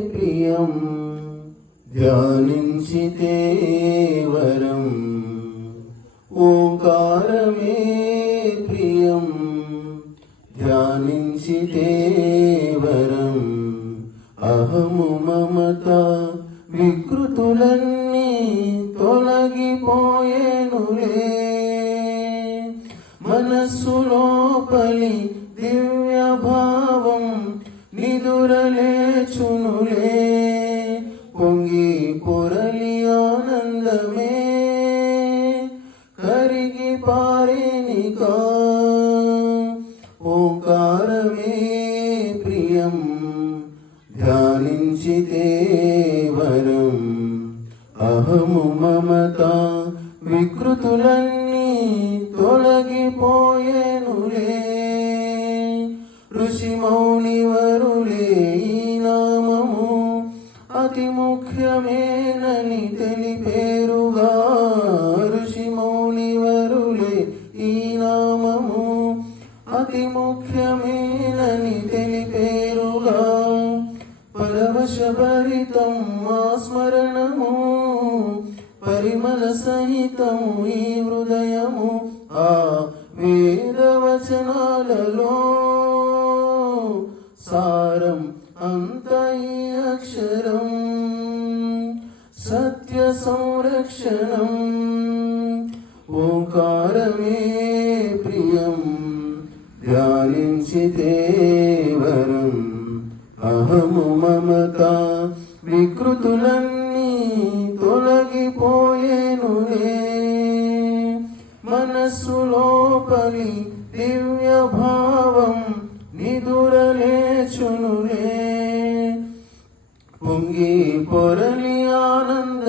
ప్రియం. ధ్యానించితే వరం ఓంకారమే ప్రియం. ధ్యానించితే వరం అహము మమత వికృతులన్నీ తొలగిపోయేనులే. మనస్సు లోపలి దివ్య భావం నిదురలేచునులే పొంగి పొరలి ఆనందమే. కరిగి పారినికా ఓకారమే ప్రియం. ధ్యానించితే వరం అహము మమత వికృతులన్నీ తొలగిపోయేనులే. ఋషి మౌనివ అతి ముఖ్యమేనని తెలిపేరుగా ఋషిమౌని వరులే ఈ నామము. అతి ముఖ్యమేనని తెలిపేరుగా పరవశభరితం మా స్మరణము. పరిమళ సహితము ఈ హృదయము. ఆ వేదవచనాలలో సారం అంత సత్య సంరక్షణం ఓంకారమే ప్రియం ధ్యానించితే అహము మమత వికృతులన్నీ తొలగిపోయేనులే మనస్సు లోపలి దివ్య భావం నిదురలేచునులే పొంగి పొరలి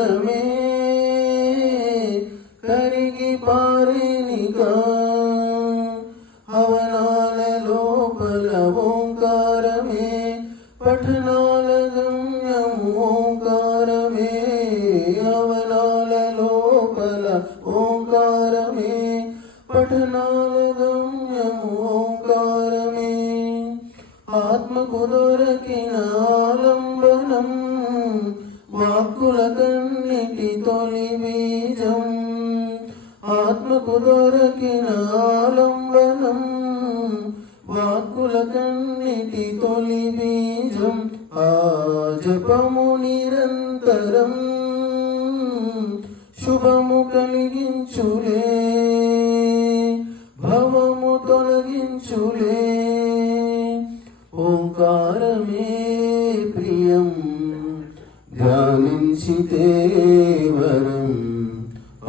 ఆనందమే కరిగి పారినిగా హవనాల లోపల ఓంకారమే పఠనాల గమ్యం ఓంకారమే. హవనాల లోపల ఓంకారమే పఠనాల వాక్కుల కన్నిటి తొలి బీజం ఆత్మకు దొరకిన ఆలంబనం వాక్కుల కన్నిటి తొలి బీజం ఆ జపము నిరంతరం శుభము కలిగించులే భవము తొలగించులే ఓంకారమే ప్రియం ధ్యానించితే వరం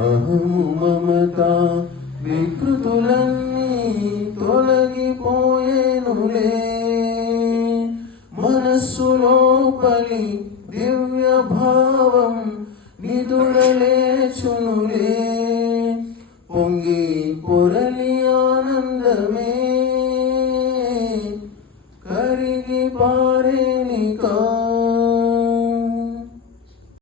అహము మమత వికృతులన్నీ తొలగిపోయేనులే మనస్సు లోపలి దివ్య భావం నిదుడలేచునులే పొంగి పొరలి ఆనందమే కరిగి పారే